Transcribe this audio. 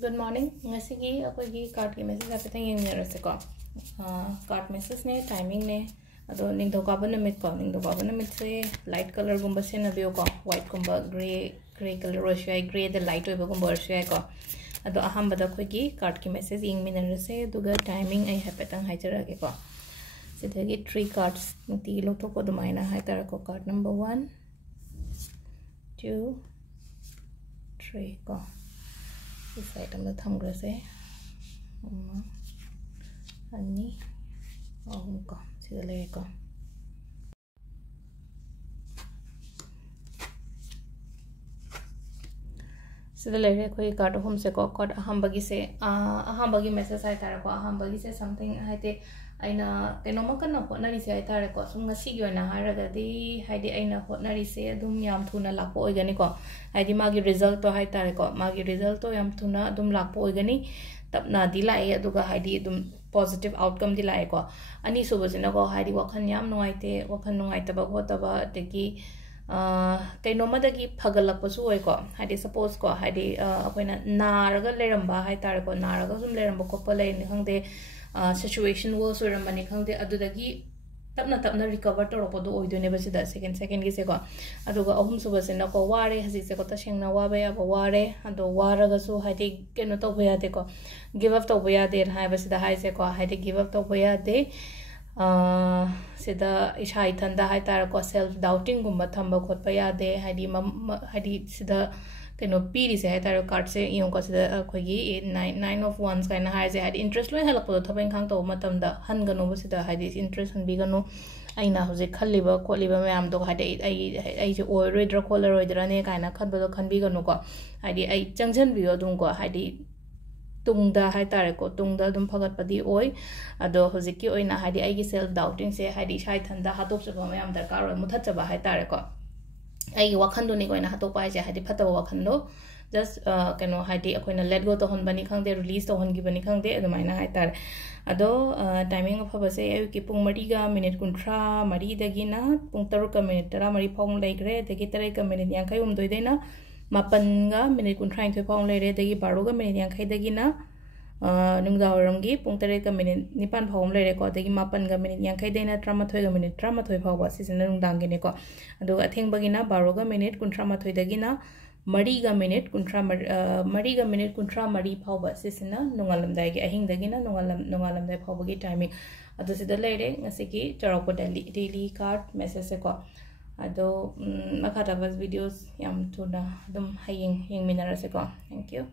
Good morning. Ngasigi akoigi card ki message apetang yengnarase ko. Card message ne timing ne ado ningdokaba namit ko. Ningdokaba namit se light color gumba se nabiyo ko. White gumba gray color roshay gray the light oiba gumba roshay ko. Ado ahambada akoigi card ki message yengminarase duga timing ay hapetang haitarage ko. Sidagi 3 cards nti loto ko dumaina haitara ko. Card number 1 2 3 ko. This item the thumb grass honey ko see the leg ko see the leg ko card home se ko card ahambagi se ahambagi message ay tara ko ahambagi se something haite aina kenoma kana hotnari se ay tara ko sum ngasi gi na haraga di haide aina hotnari se adum yam thuna lakpo oigani ko haidi magi result to hay tare ko magi result to yam thuna adum lakpo oigani tapna dilai aduga haidi adum positive outcome dilai ko ani subasina ko haidi wakhan yam nuaite wakhan nuaita ba hotaba degi kenoma dagi phagalakpa su oi ko haidi suppose ko haidi akoina naraga leramba hay tare ko naraga sum leramba ko palai ni khangde situation worse oramani khangde adudagi tapna recover to ropo do oidone basida second gi se ko aduga ahum suba se na ko ware hasi se ko ta shengna wa ba ya ba ware ado waraga su haiti keno to baya de ko give up to baya de hai basida hai se ko haiti give up to baya de sida ishai thanda hai tar ko self doubting gumba thamba khot ba ya de haidi sida keno piri se hai tar card se yong ko sida khogi 9 of wands kaina hai se haidi interest loi help to thabain khang to matam da han gano basida haidi interest han bi gano aina hoje khalliba kholiba mayam do haidi ai je oiroidra kholaroidra ne kaina khanba do khanbi gano ko haidi ai changjan bi odum ko haidi tungda hai tare ko tungda dum phagat padi oi ado hoje ki oina haidi ai gi self doubting se haidi shai thanda hatop se ba mayam darkar oi muthat chaba hai tare ko ai wakhan do ni ko ina hatop pai je haidi phata wakhan do just kano haidi akoina let go to hon bani khangde release to hon gi bani khangde adumaina hai tare ado timing of haba se ayu ki pung mari ga minute kuntra mari dagina pung taru ka minute tara mari phong leigre dagi tarai ka minute yankai doi deina mapan ga minute kuntra thoi phong leire dagi baro ga minute yankai dagina nungdawaram gi pung tarai ka minute nipan phong leire ko dagi mapan ga minute yankai deina trama thoi ga minute trama thoi phawba sisina nungdang gi ne ko ado atheng bagina baro ga minute kuntra ma thoi dagina mari ga minute kuntra mari phawba sisina nungalamdai gi ahing dagina nungalamdai phawba gi timing ado sida leire ngasigi charokko daily card message se ko ado makata videos yam tuna dum haying minara se ko thank you